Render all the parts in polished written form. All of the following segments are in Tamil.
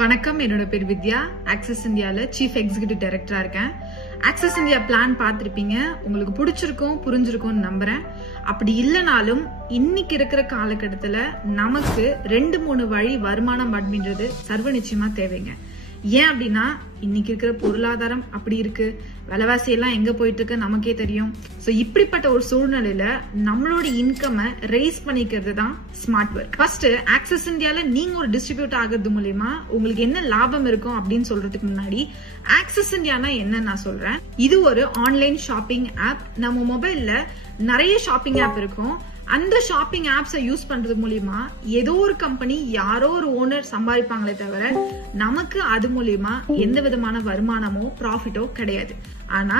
வணக்கம், என்னோட பேர் வித்யா. ஆக்சஸ் இந்தியால சீஃப் எக்ஸிகியூட்டிவ் டைரக்டரா இருக்கேன். ஆக்சஸ் இந்தியா பிளான் பார்த்திருப்பீங்க, உங்களுக்கு பிடிச்சிருக்கும் புரிஞ்சிருக்கும்னு நம்புறேன். அப்படி இல்லைனாலும் இன்னைக்கு இருக்கிற காலகட்டத்துல நமக்கு 2-3 வழி வருமானம் அப்படின்றது சர்வ நிச்சயமா தேவைங்க. ஏன் அப்படின்னா இன்னைக்கு இருக்கிற பொருளாதாரம் அப்படி இருக்கு, விலைவாசி எல்லாம் எங்க போயிட்டு இருக்கு நமக்கே தெரியும். சோ இப்படிப்பட்ட ஒரு சூழ்நிலையில நம்மளோட இன்கம் ரைஸ் பண்ணிக்கிறது தான் ஸ்மார்ட் ஒர்க். ஃபர்ஸ்ட் ஆக்சஸ் இந்தியால நீங்க ஒரு டிஸ்ட்ரிபியூட் ஆகிறது மூலமா உங்களுக்கு என்ன லாபம் இருக்கும் அப்படின்னு சொல்றதுக்கு முன்னாடி ஆக்சஸ் இந்தியானா என்ன நான் சொல்றேன். இது ஒரு ஆன்லைன் ஷாப்பிங் ஆப். நம்ம மொபைல்ல நிறைய ஷாப்பிங் ஆப் இருக்கும். அந்த ஷாப்பிங் ஆப்ஸை யூஸ் பண்றது மூலியமா ஏதோ ஒரு கம்பெனி யாரோ ஒரு ஓனர் சம்பாதிப்பாங்களே தவிர நமக்கு அது மூலியமா எந்த விதமான வருமானமோ ப்ராஃபிட்டோ கிடையாது. ஆனா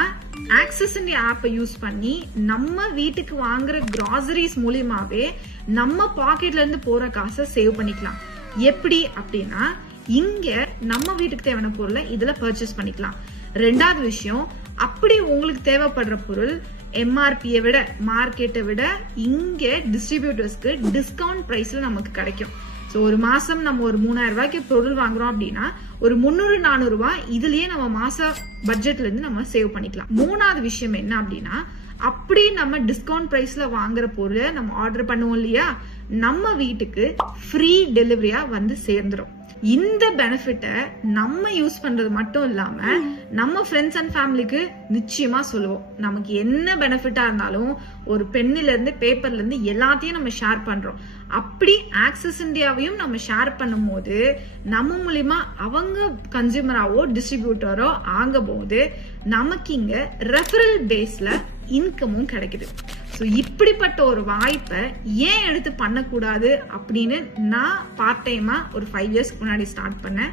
ஆக்சஸ் இந்தியா ஆப்பை யூஸ் பண்ணி நம்ம வீட்டுக்கு வாங்குற கிராசரிஸ் மூலியமாவே நம்ம பாக்கெட்ல இருந்து போற காசை சேவ் பண்ணிக்கலாம். எப்படி அப்படின்னா இங்க நம்ம வீட்டுக்கு தேவையான பொருளை இதுல பர்ச்சேஸ் பண்ணிக்கலாம். ரெண்டாவது விஷயம், அப்படி உங்களுக்கு தேவைப்படுற பொருள் எம்ஆர்பியை விட மார்க்கெட்டை விட இங்க டிஸ்ட்ரிபியூட்டர்ஸ்க்கு டிஸ்கவுண்ட் பிரைஸ்ல நமக்கு கிடைக்கும். ஸோ ஒரு மாசம் நம்ம ஒரு 3000 ரூபாய்க்கு பொருள் வாங்குறோம் அப்படின்னா ஒரு 300-400 ரூபாய் இதுலயே நம்ம மாச பட்ஜெட்ல இருந்து நம்ம சேவ் பண்ணிக்கலாம். மூணாவது விஷயம் என்ன அப்படின்னா, அப்படி நம்ம டிஸ்கவுண்ட் பிரைஸ்ல வாங்குற பொருளை நம்ம ஆர்டர் பண்ணுவோம் இல்லையா, நம்ம வீட்டுக்கு ஃப்ரீ டெலிவரியா வந்து சேர்ந்துரும். இந்த பெனிஃபிட்டை நம்ம யூஸ் பண்றது மட்டும் இல்லாம நம்ம ஃப்ரெண்ட்ஸ் அண்ட் ஃபேமிலிக்கு நிச்சயமா சொல்லுவோம். நமக்கு என்ன பெனிஃபிட்டா இருந்தாலும் ஒரு பென்னில இருந்து பேப்பர்ல இருந்து எல்லாத்தையும் நம்ம ஷேர் பண்றோம். அப்படி ஆக்சஸ் இந்தியாவையும் நம்ம ஷேர் பண்ணும் போது நம்ம மூலியமா அவங்க கன்சியூமராவோ டிஸ்ட்ரிபியூட்டரோ ஆகும் போது நமக்கு இங்க ரெஃபரல் பேஸ்ல இன்கமும் கிடைக்குது. ஸோ இப்படிப்பட்ட ஒரு வாய்ப்பை ஏன் எடுத்து பண்ணக்கூடாது அப்படின்னு நான் பார்ட் டைமா ஒரு 5 இயர்ஸ்க்கு முன்னாடி ஸ்டார்ட் பண்ணேன்.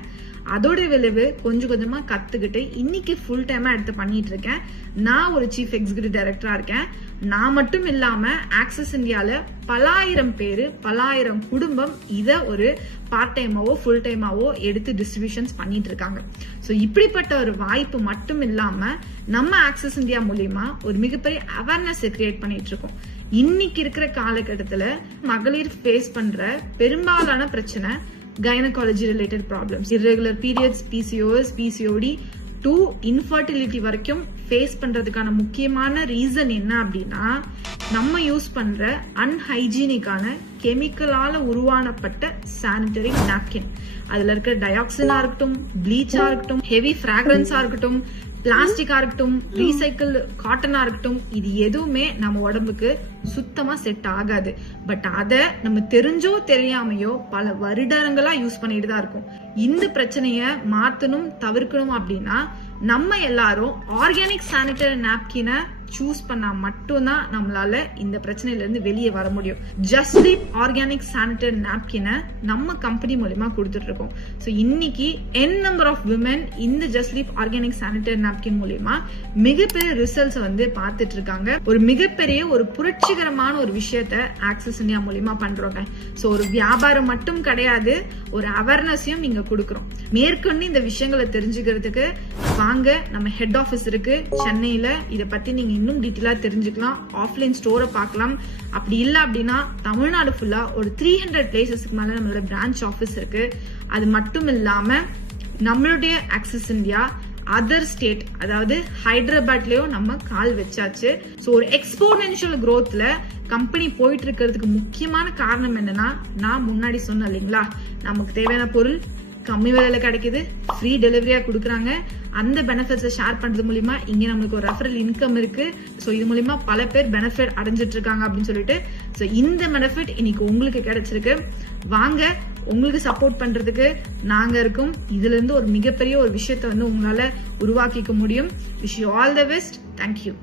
அதோட விளைவு கொஞ்சம் கொஞ்சமா கத்துக்கிட்டு இன்னைக்கு ஃபுல் டைமா எடுத்து பண்ணிட்டு இருக்கேன். நான் ஒரு சீஃப் எக்ஸிகியூட்டிவ் டைரக்டரா இருக்கேன். நான் மட்டும் இல்லாம ஆக்சஸ் இந்தியால பலாயிரம் பேரு பலாயிரம் குடும்பம் இத ஒரு பார்ட் டைமாவோ ஃபுல் டைமாவோ எடுத்து டிஸ்ட்ரிபியூஷன்ஸ் பண்ணிட்டு இருக்காங்க. ஸோ இப்படிப்பட்ட ஒரு வாய்ப்பு மட்டும் இல்லாம நம்ம ஆக்சஸ் இந்தியா மூலியமா ஒரு மிகப்பெரிய அவேர்னஸ் கிரியேட் பண்ணிட்டு இருக்கோம். இன்னைக்கு இருக்கிற காலகட்டத்துல மகளிர் ஃபேஸ் பண்ற பெரும்பாலான பிரச்சனை gynaecology related problems, irregular periods, PCOS, PCOD to infertility வரைக்கும் ஃபேஸ் பண்றதுக்கான முக்கியமான ரீசன் என்ன அப்படின்னா நம்ம யூஸ் பண்ற அன்ஹைஜீனிக்கான கெமிக்கலால உருவானப்பட்ட சானிட்டரி நாப்கின். அதுல இருக்க டயாக்சினா இருக்கட்டும், ப்ளீச்சா இருக்கட்டும், ஹெவி ஃப்ராக்ரன்ஸா இருக்கட்டும், பிளாஸ்டிக்கா இருக்கட்டும், ரீசைக்கிள் காட்டனா இருக்கட்டும், இது எதுவுமே நம்ம உடம்புக்கு சுத்தமா செட் ஆகாது. பட் அத நம்ம தெரிஞ்சோ தெரியாமையோ பல வருடங்களா யூஸ் பண்ணிட்டு தான் இருக்கும். இந்த பிரச்சனைய மாத்தணும் தவிர்க்கணும் அப்படின்னா நம்ம எல்லாரும் ஆர்கானிக் சானிட்டரி நாப்கினை சூஸ் பண்ணா மட்டும்தான் நம்மளால இந்த பிரச்சனையில இருந்து வெளியே வர முடியும். ஜஸ்ட் ஸ்லீப் ஆர்கானிக் சானிட்டரி நாப்கினை நம்ம கம்பெனி மூலமா கொடுத்துட்டு இருக்கோம். ஸோ இன்னைக்கு நம்பர் ஆஃப் விமன் இந்த just sleep organic sanitary napkin மூலமா மிகப்பெரிய ரிசல்ட்ஸ் வந்து பார்த்துட்டு இருக்காங்க. ஒரு மிகப்பெரிய ஒரு புரட்சிகரமான ஒரு விஷயத்த ஆக்சஸ் இந்தியா மூலமா பண்றோங்க. ஸோ ஒரு வியாபாரம் மட்டும் கிடையாது, ஒரு அவேர்னஸையும் இங்க கொடுக்குறோம். மேற்கொண்டு இந்த விஷயங்களை தெரிஞ்சுக்கிறதுக்கு வாங்க, நம்ம ஹெட் ஆஃபீஸ் இருக்கு சென்னையில. இதை பத்தி நீங்க இன்னும் டீட்டெயிலா தெரிஞ்சுக்கலாம். ஆஃப்லைன் ஸ்டோரை பார்க்கலாம். அப்படி இல்லை அப்படின்னா தமிழ்நாடு ஃபுல்லா ஒரு 300 பிளேசஸ்க்கு மேல நம்மளோட பிரான்ச் ஆஃபீஸ் இருக்கு. அது மட்டும் இல்லாம நம்மளுடைய ஆக்சஸ் இந்தியா அதர் ஸ்டேட், அதாவது ஹைதராபாத்லயும் நம்ம கால் வச்சாச்சு. ஸோ ஒரு எக்ஸ்போனென்ஷியல் growthல கம்பெனி போயிட்டு இருக்கிறதுக்கு முக்கியமான காரணம் என்னன்னா, நான் முன்னாடி சொன்னேன் இல்லைங்களா, நமக்கு தேவையான பொருள் கம்மி விலையில கிடைக்குது, ஃப்ரீ டெலிவரியா கொடுக்குறாங்க. அந்த பெனிஃபிட்ஸை ஷேர் பண்றது மூலியமா இங்க நம்மளுக்கு ஒரு ரெஃபரல் இன்கம் இருக்கு. ஸோ இது மூலியமா பல பேர் பெனிஃபிட் அடைஞ்சிட்டு இருக்காங்க அப்படின்னு சொல்லிட்டு ஸோ இந்த பெனிஃபிட் இன்னைக்கு உங்களுக்கு கிடைச்சிருக்கு. வாங்க, உங்களுக்கு சப்போர்ட் பண்றதுக்கு நாங்க இருக்கோம். இதுல இருந்து ஒரு மிகப்பெரிய ஒரு விஷயத்தை வந்து உங்களால உருவாக்கிக்க முடியும். Wish you all the best. Thank you.